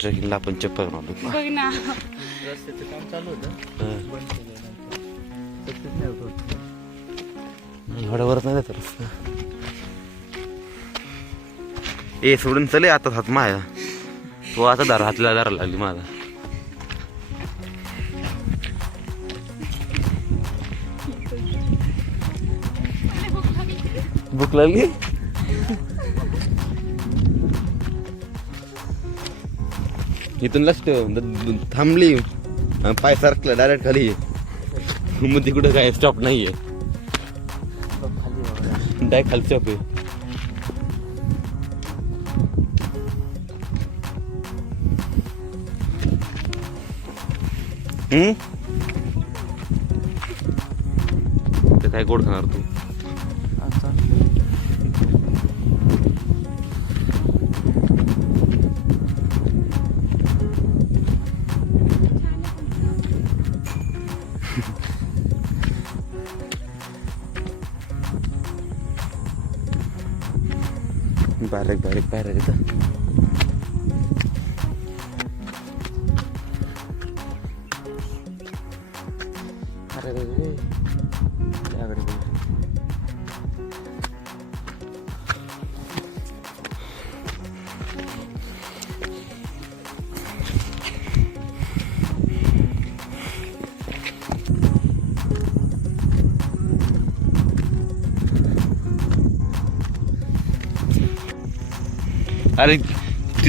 ट्रेकिंगला आपण चप्पल घालू बघ ना. रस्त्याचं काम चालू होतं. बंद केलं सक्सेस नाही होत होतं. एवढ्यावर नाही जात रस्ता. ए सोडून चले आता हात माया. तो आता दार हातला दारा लागली माझा. भूक लागली? इथून लस्ट थांबली. पाय सरकला डायरेक्ट खाली. मग तिकडं काय स्टॉप नाहीये. डायरेक्ट खाली खाली स्टॉप आहे. हम्म? काय गोड खाणार तू? barek barek barek itu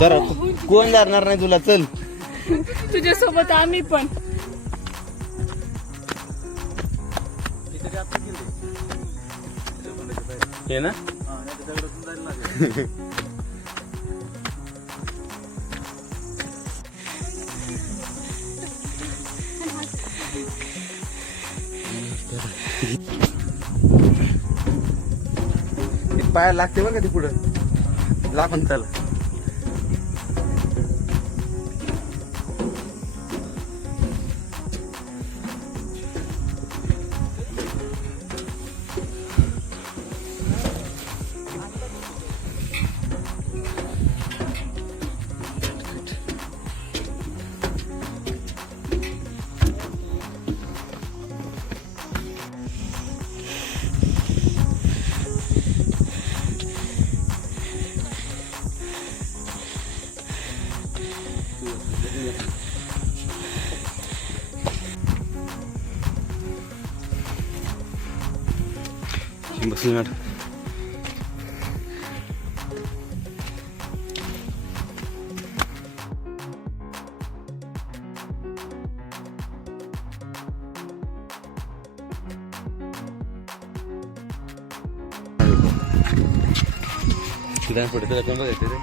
दर कोण जाणार नाही तुला चल तुझ्यासोबत आम्ही पण. हे ना हा. पाया लागते बघा ती पुढं लागून त्याला बसून मॅडम किती पुढे तुला कोण बघायचं रे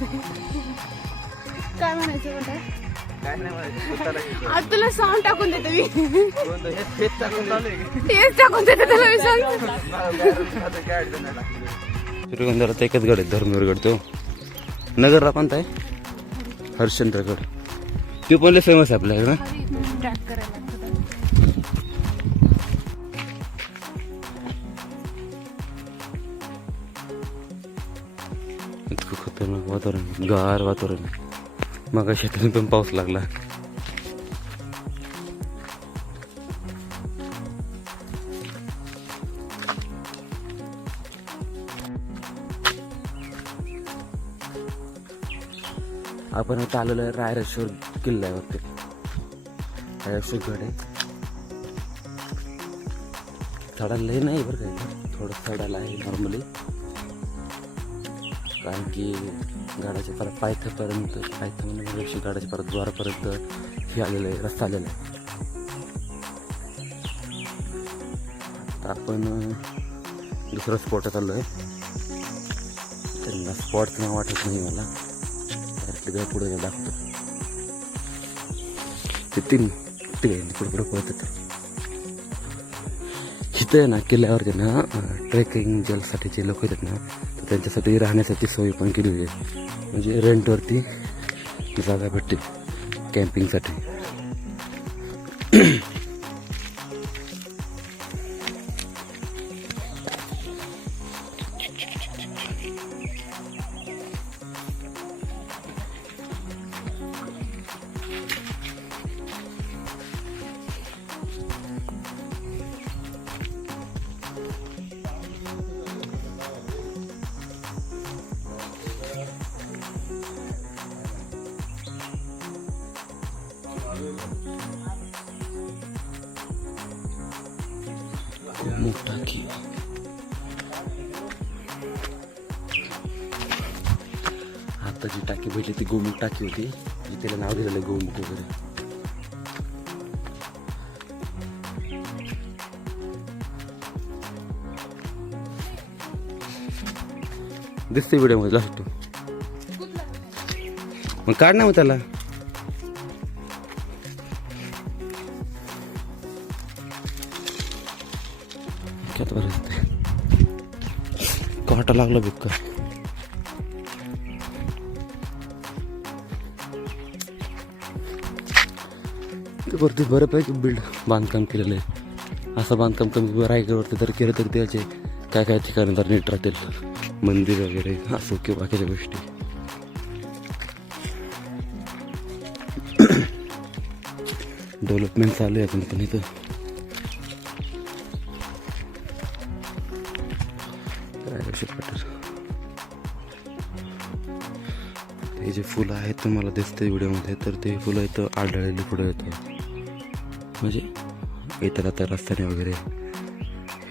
तू काय म्हणायचं बेटा काय नाही स्वतःला तुला साऊंड टाकून देते मी. तेच टाकून चालू आहे. की? तेच टाकून देते तुला मी सांग मला बाहेरून आता काय अडचण नाही लागली. श्रीगंधाला एकच गड आहे धर्मवीर गड तो. नगरला कोणता आहे? हरिश्चंद्रगड. ते पण लय फेमस आहे आपल्याकडे ना? ट्रॅक करायला लागतं. इतकं खतरनाक वातावरण गार वातावरण मग शेतातून पण पाऊस लागला. आपण आता आलेलो आहे रायरेश्वर किल्ल्यावरती. रायरेश्वर गड आहे. चढायला लय नाही बरं काय थोडं चढायला आहे नॉर्मली कारण की गाडाच्या परत पायथ्यापर्यंत पायथ्या म्हणण्यापेक्षा गाडाच्या परत द्वारापर्यंत हे आलेलं आहे रस्ता आलेला आहे. तर आपण दुसरा दुसऱ्या आलो आहे त्यांना स्पॉट नाही वाटत नाही मला. डायरेक्टली काय पुढे दाखवतो. ते तीन ते पुढे पुढे पळत येतं इथं आहे ना किल्ल्यावरती ना ट्रेकिंग जलसाठी जे लोक येतात ना त्यांच्यासाठी राहण्यासाठी सोय पण केली आहे. म्हणजे रेंटवरती जागा भेटते कॅम्पिंगसाठी मोठा की. आता जी टाकी भेटली ती गोमुख टाकी होती जी त्याला नाव दिलेलं आहे गोमुख वगैरे. दिसते व्हिडिओमध्ये लास्ट मग काढ ना मग त्याला. काटा लागला बुक्का का वरती बऱ्यापैकी बिल्ड बांधकाम केलेलं आहे. असं बांधकाम कमी रायगडवरती जर केलं तर त्याचे काय काय ठिकाणी जर नीट राहतील. मंदिर वगैरे असो किंवा बाकीच्या गोष्टी. डेव्हलपमेंट चालू आहे अजून पण इथं. आहेत तुम्हाला दिसते व्हिडिओमध्ये तर ते फुलं इथं आढळलेली पुढे येतं म्हणजे येतात आता रस्त्याने वगैरे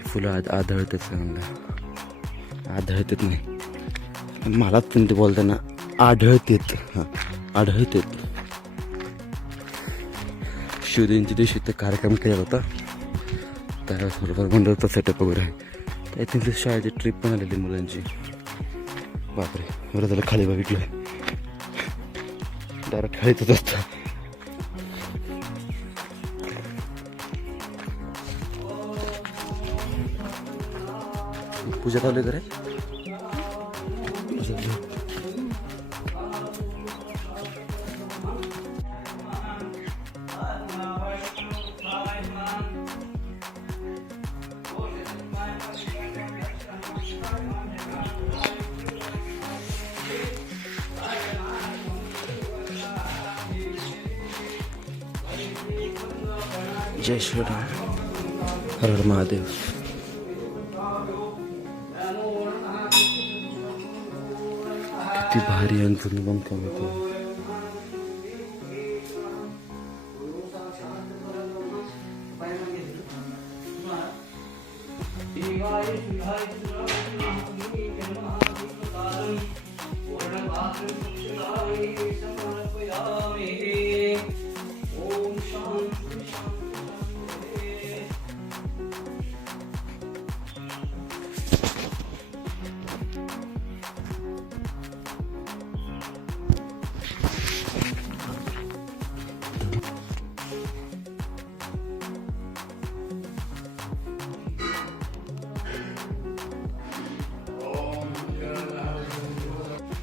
फुलं आद आढळतेच म्हणलं आढळतात नाही. मलाच पण ते बोलताना आढळतेत. हां आढळतेत. शिवजयंती दिवशी इथं कार्यक्रम केला होता. तर बरोबर मंडळाचा सेटअप वगैरे आहे. तर त्यांची शाळेची ट्रिप पण आलेली मुलांची. बापरे बरं त्याला खाली बघितलं ಡೈರೆಕ್ಟ್ ಕಳೀತದ ಪೂಜಾ ಕಾಲಿದ್ದಾರೆ जय श्रीराम. हर हर महादेव. किती भारी आणि जुनं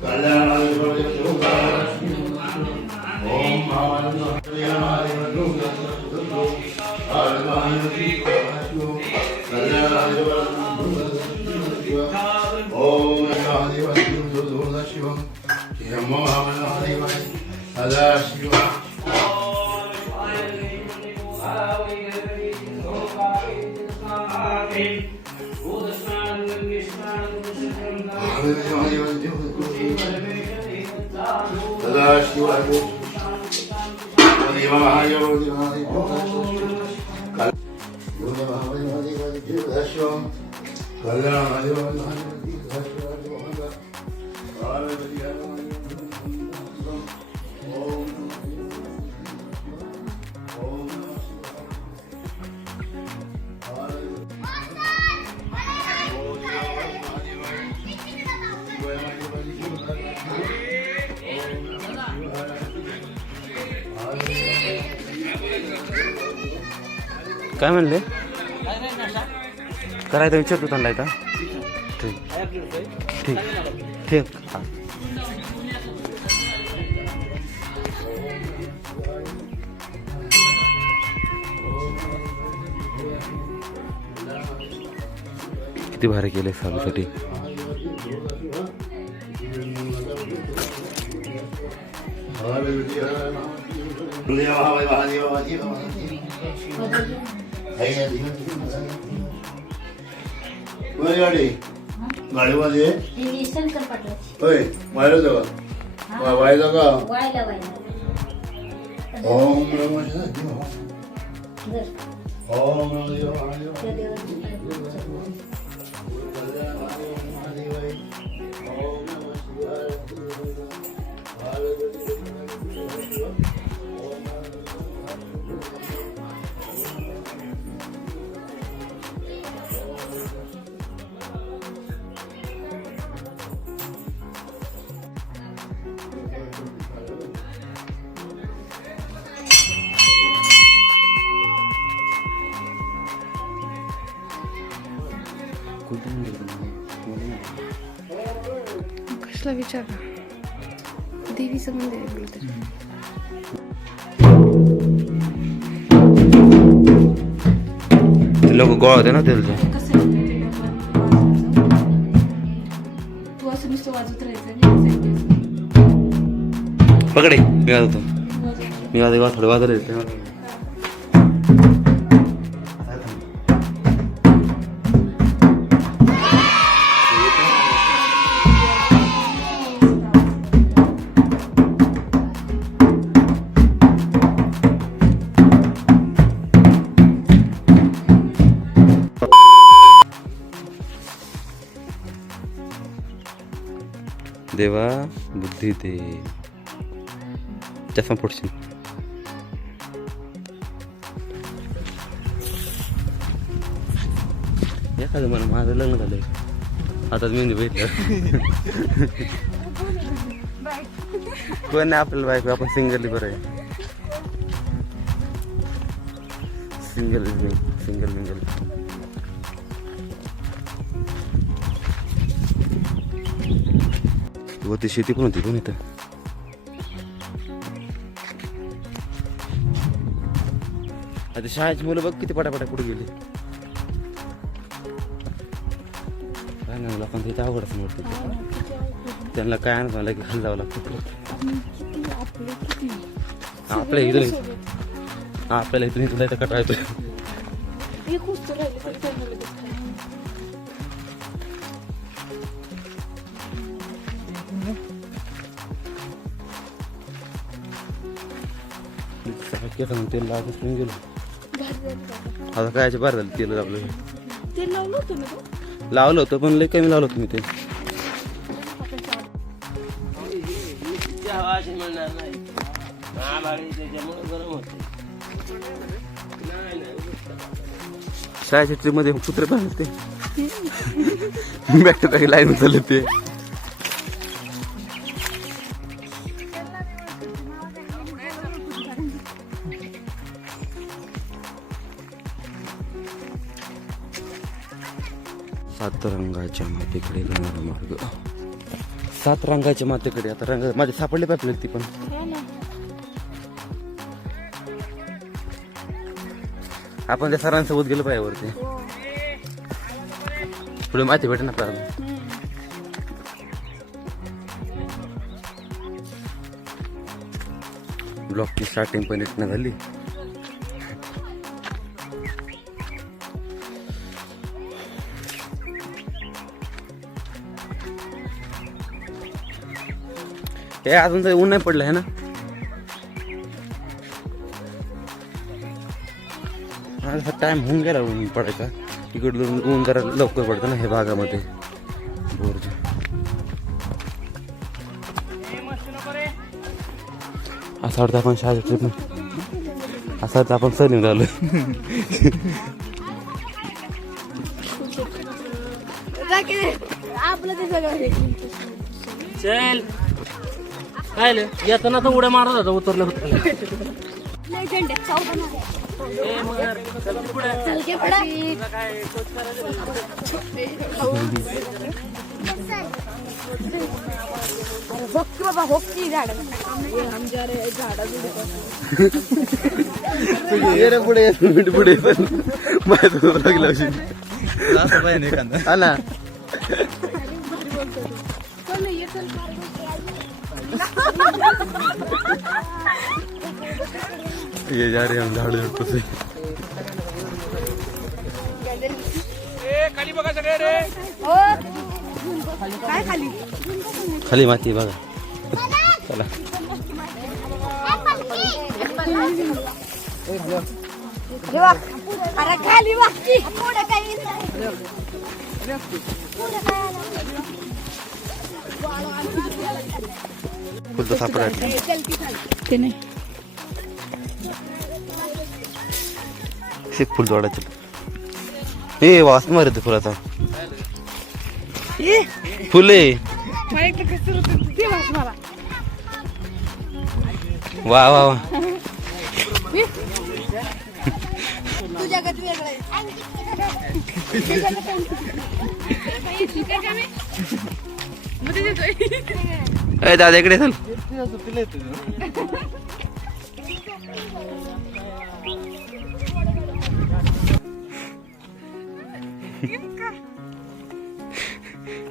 बांधकाम होतं सदाशिव काय म्हणले करायचं विचारतो त्यांना का ठीक ठीक ठीक हा. किती भारी केले सालूसाठी गाडी गाडीमध्ये ती शंकर पाटलाची होय वायला जागा वायला का ओम नमः ओम नमः देवाची कसला विचार देवीचं मंदिर आहे ते लोक गोळा होते ना त्याला तू असं नुसतं वाजत राहायचं पकडे मी वाजवतो मी वाजव थोडं वाजवले देवा बुद्धी दे. चष्मा फोडशील एखादं म्हणा माझं लग्न झालंय. आता मेहंदी बघितलं कोण नाही आपल्याला बायको? आपण सिंगल बरं आहे. सिंगल सिंगल सिंगल होती शेती पण होती पण इथं आता शाळेची मुलं बघ किती पटापटा कुठे गेली. काय नाही लोकांचं इथं अवघड असं वाटतं त्यांना काय आणत मला की खाली जावं लागतं. आपल्या इथून आपल्याला इथून इथून जायचं केलं तेल लागून गेलो. आता कायचे बार झालं तेल आपलं ते लावलं होतं ना तू? लावलं होतं पण लई कमी लावलं होतं मी ते शाळेच्या ट्रीपमध्ये कुत्रे पण ते. बॅग लाईन चालले ते. सात रंगाच्या मातीकडे जाणारा मार्ग. सात रंगाच्या मातीकडे आता रंग माझे सापडले पाहिजे ती पण. आपण त्या सरांसोबत गेलो पाहिजे वरती. पुढे माहिती भेटेल ना आपल्याला ब्लॉकची स्टार्टिंग पण इथनं झाली. हे अजून तर ऊन नाही पडलं आहे ना? आज टाइम होऊन गेला ऊन पडायचा. इकडून ऊन जरा लवकर पडतं ना हे भागामध्ये. बोरच्या. असं वाटतं आपण शाळेच्या ट्रिप असं वाटतं आपण सर निघालो आपलं ते सगळं चल. काय येताना तर उड्या मारत होता उतरलं होतं. नाही बाबा होकी झाड. आमच्या रे झाडा ये रे पुढे. ये, पुढे लागला हा ना. ये जा रे हम झाडू झुडतो से। काय खाली? खाली माती आहे बघा. चला. अरे खाली वाकी फुलचं सापडा ते नाही. से फुल जोडायचं. ए वास मारत ते फुलाचा. फुले. वा वा वा. तुझ्या गत वेगळं ए दादा इकडे चल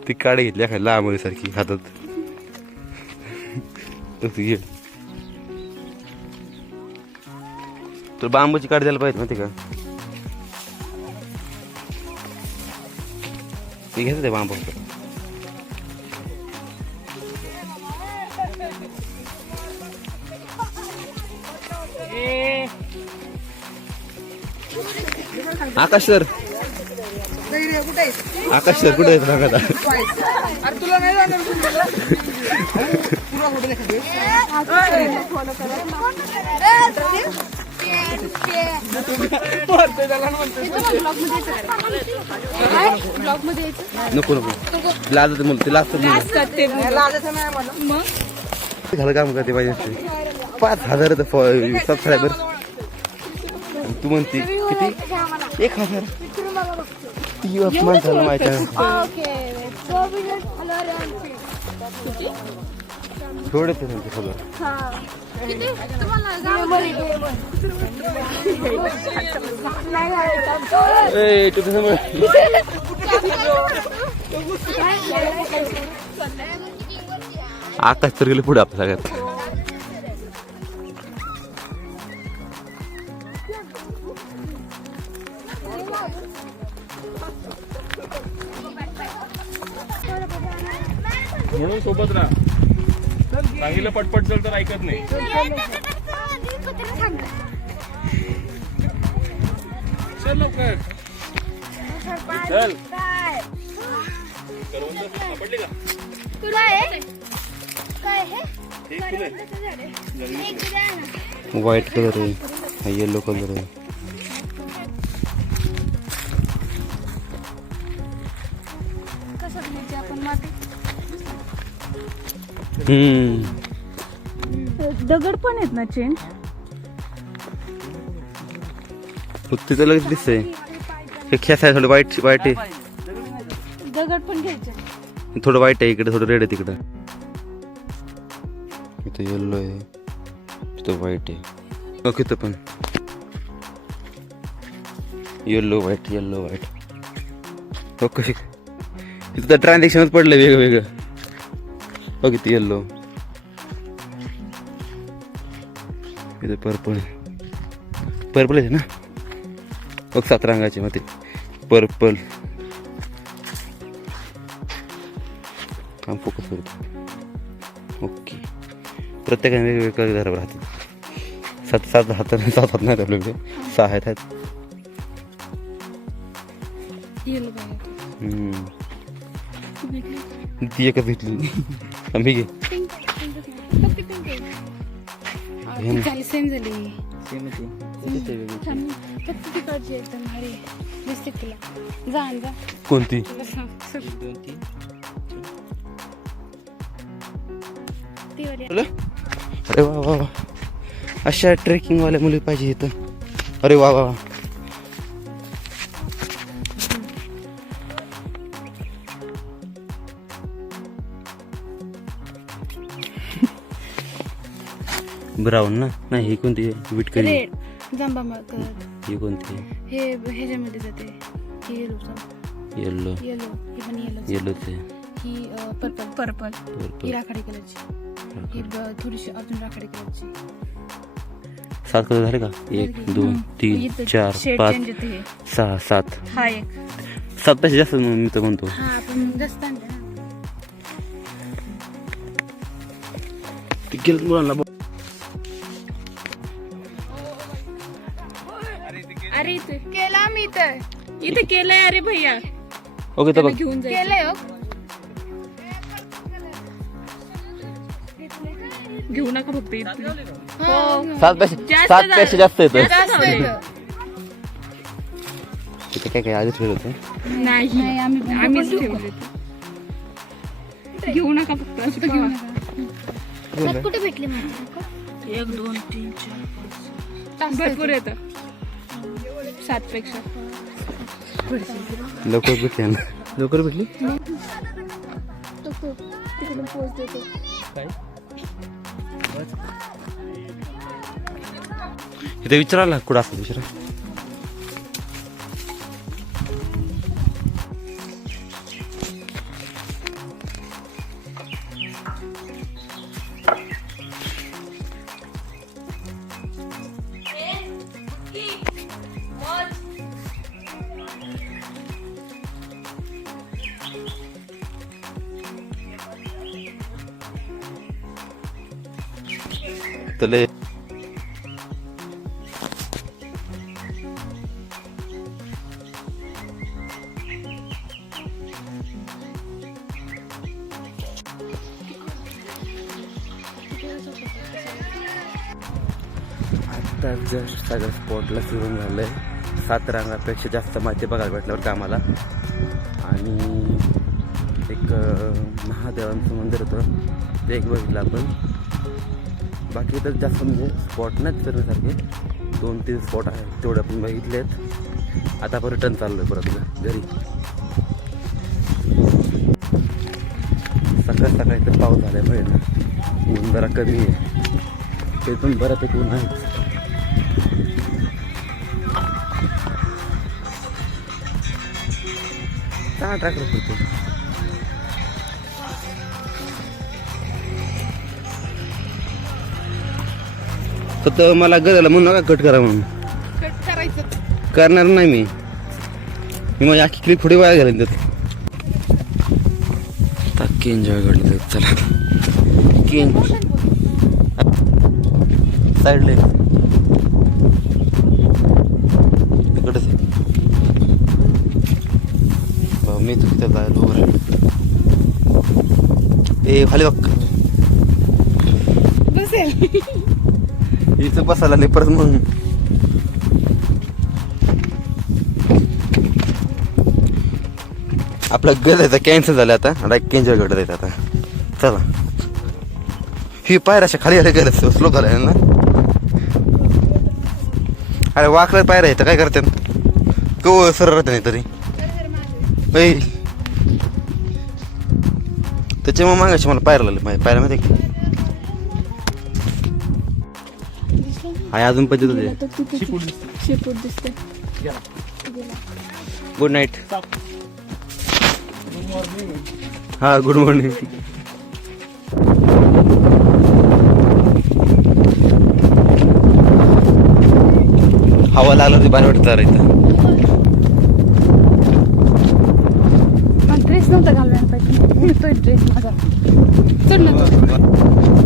ती काढे घेतल्या खायला आंबोळी सारखी हातात. तशी तर बांबूची काढ द्यायला पाहिजे माहिती का? मी घेतो ते बांबू आकाश सर. आकाश सर कुठे आहेत? बघा नको नको. लाजत मुलं ते लाजतात मुलं. झालं काम करते पाहिजे पाच हजार सबस्क्रायबर तू म्हणते किती? एक हजार. ती माणसाला माहिती आहे थोडे ते म्हणते सगळं. ए, तू कसं म्हण- आकाश तर गेले पुढे आपल्या सगळ्यात. म्हणून सोबत राहा. सांगितलं पटपट चल तर ऐकत नाही. चल लवकर. चल. करवंद सापडली का? तुला आहे? काय हे? एक फुले व्हाईट कलर आहे. हा येलो कलर आहे. कसं घ्यायची आपण माती? हम्म. दगड पण आहेत ना चेंज तिथं लगेच दिसतंय. हे खेस आहे थोडं वाईट वाईट आहे. दगड पण घ्यायचे. थोडं वाईट आहे इकडे थोडं रेड आहे तिकडं. इथं येल्लो आहे. तिथं व्हाईट आहे. ओके इथं पण. येल्लो व्हाईट येल्लो व्हाईट कशी इथं तर ट्रान्झॅक्शनच पडलं वेगळं वेगळं हो किती येल्लो इथं पर्पल पर्पल आहे ना? बघ सात रंगाचे मध्ये पर्पल काम फोकस करतो. ओके प्रत्येकाने वेगवेगळे कलर राहतात. सात सात हात सात हात नाहीत आपल्याकडे सहा आहेत. ती एकच घेतली घे. झाली सेम झाली. दिसते तुला. जा जा. कोणती? अरे वा वा वा. अशा ट्रेकिंगवाल्या मुली पाहिजे इथं. अरे वा वा वा. ब्राऊन ना? नाही ही कोणती? विटकरी? रेड जांबा कलर ही कोणती? हे ह्याच्यामध्ये जाते. हे येलो येल्लो येलो ही पण येलो येल्लोच आहे. ही पर्पल पर्पल ही राखाडी कलरची. ही ब- थोडीशी अजून राखाडी कलरची. सात कलर झाले का? एक दोन तीन चार पाच सहा सात. हा एक. सात पेक्षा जास्त म्हणून मी तर म्हणतो. हा आपण जास्त आणलं ना. ते गेलं मुलांना बघ. अरे इथे. केला मी तर इथे केलंय अरे भैया. ओके तर बघ घेऊन जाईल केलंय हो. घेऊ नका फक्त हो. सात जास्त सात झालं. पेक्षा जास्त येतं जास्त येतं. काय काय आधीच ठेवलं होतं? नाही. आम्हीच ठेवले घेऊ नका फक्त असं घेऊ त्यात कुठे भेटली माझी एक दोन तीन चार भरपूर येतं. सात पेक्षा लवकर भेटले ना लवकर भेटली? तिकडून पोच देतो. इथे विचारायला कुठं असतं विचारा. तर लय आता जस्ट सगळं स्पॉटला फिरून झालं आहे सात रांगापेक्षा जास्त माहिती बघायला भेटल्यावर का आम्हाला आणि एक महादेवांचं मंदिर होतं ते एक बघितलं आपण. बाकी तर जास्त म्हणजे स्पॉट नाहीत फिरण्यासारखे दोन तीन स्पॉट आहेत. तेवढे आपण बघितले आहेत. आता आपण रिटर्न चाललो आहे परत घरी. सकाळ सकाळी तर पाऊस झाला आहे ना. ऊन जरा कमी आहे. ते पण बऱ्यापैकी ऊन आहे. का ट्रॅक्टर होते फक्त मला गरज म्हणून नका कट करा म्हणून. कट करायचं. करणार नाही मी. मी माझी अख्खी क्लिप थोडी वाया घालेन त्यात. टाकी एन्जॉय करले त्यात चला. की साईडला तिकडच आहे मी चुकीचं जायला उभं राहिलो. ए खाली बघ. बसेल. इथं बसायला नाही परत म्हणून आपला गदायचा कॅन्सल झाला आता. डायरेक्ट एन्जॉय गड आहेत आता. चला. ही पायराच्या खाली आले गेलं स्लो झाला ना. अरे वाकलं पायऱ्या येतं काय करतात? गो सर राहते नाही तरी. त्याच्यामुळे मागायची मला पायऱ्या लागले माझ्या पायऱ्या माहिती आहे हाय अजून पण तिथं शेपूट दिसते गुड नाईट हा गुड मॉर्निंग हवा लागलं ते भारी वाटतं जरा इथं. ड्रेस नव्हता घालवायला पाहिजे. ड्रेस माझा. चढ ना तू. आणि